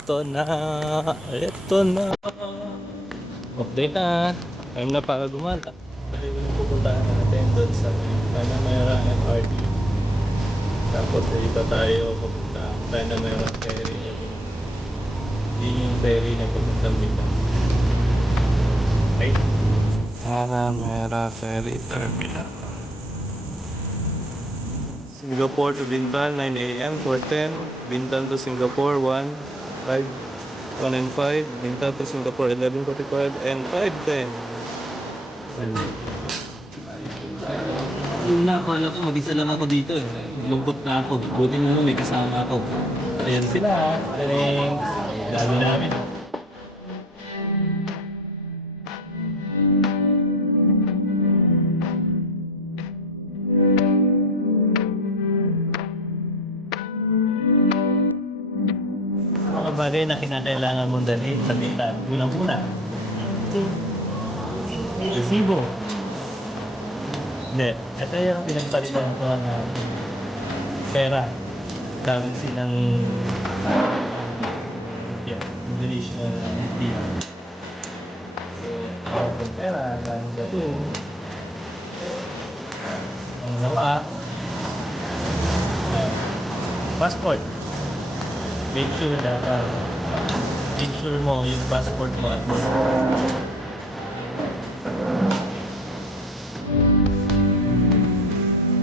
Ito na. Update na. Time na para gumala. Ito yung pupuntahan natin doon sa Panamera MRT. Tapos iba tayo pupunta Panamera Ferry. Yun yung ferry na pupunta dito. Okay? Panamera Ferry Terminal. Singapore to Bintan, 9 a.m. 4:10. Bintan to Singapore, 1, 5, 1 and 5. Bintan to Singapore, 11:45 and 5:10. Yung na, akala ko mag-isa lang ako dito eh. Lungkot na ako. Buti na lang may kasama ako. Ayan sila. Galing. Dami namin. Mga bagay na kinakailangan mong dalhin sa Bintan. Unang-una. Resibo. Hindi. Ito yung pinagpalitan ko na pera. Currency ng Indonesia rupiah. So, ang pera, ang gato. Ang nawa. Passport. Make sure that make sure mo yung passport mo at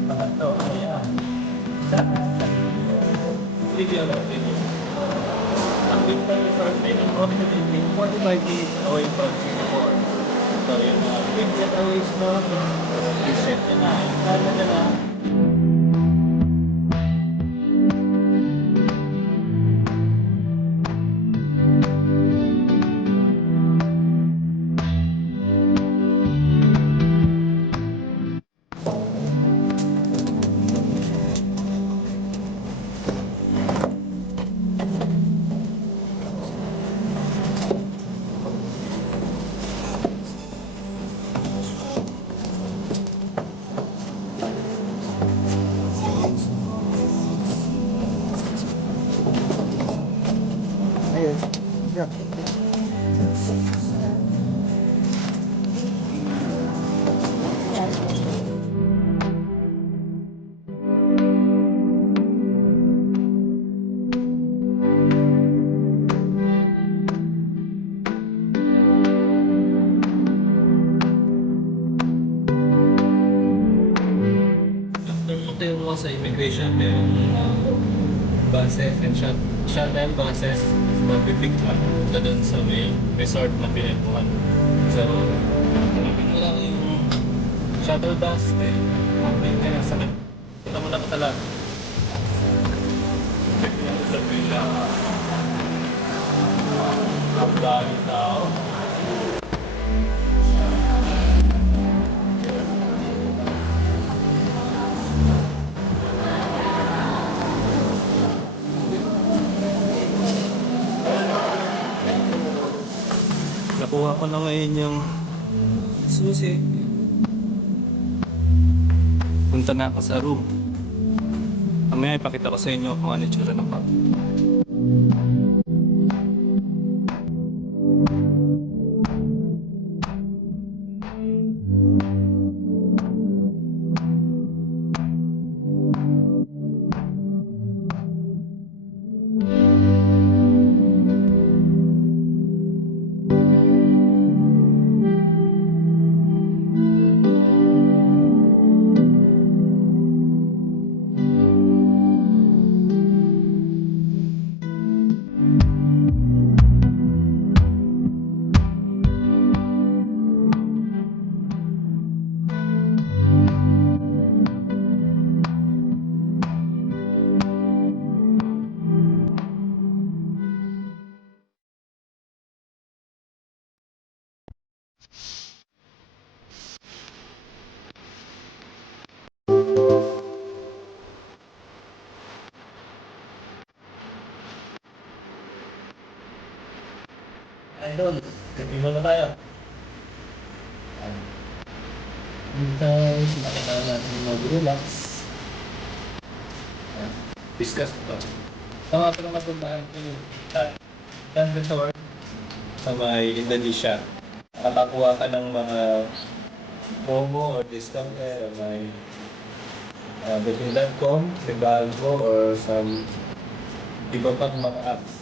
pangatlo, ayan. Video lang, video. Ang Bintan Resort ay approximately 45 days away from Singapore. So yung mga big getaways mo, i-set nyo na, i-plan na na. After mo sa immigration, merong buses and shuttle buses. Mapipick ka punta dun sa may resort na pinagpuan. So, Hanapin mo lang yung shuttle bus, eh. May kaya sa punta mo na talaga. Check mo sa villa. Ang dami tao. Nakuha ko na ngayon yung susi. Punta na ako sa room. Mamaya ipakita ko sa inyo kung ano yung tsura ng pub. idol. Iba na tayo. Guys, nakita natin yung mag-relax. Discuss ito. Tama pa naman puntahan ko yung Yan resort sa may Indonesia. Nakakuha ka ng mga promo or discount sa may Booking.com, Tribalgo, or some iba pang mga apps.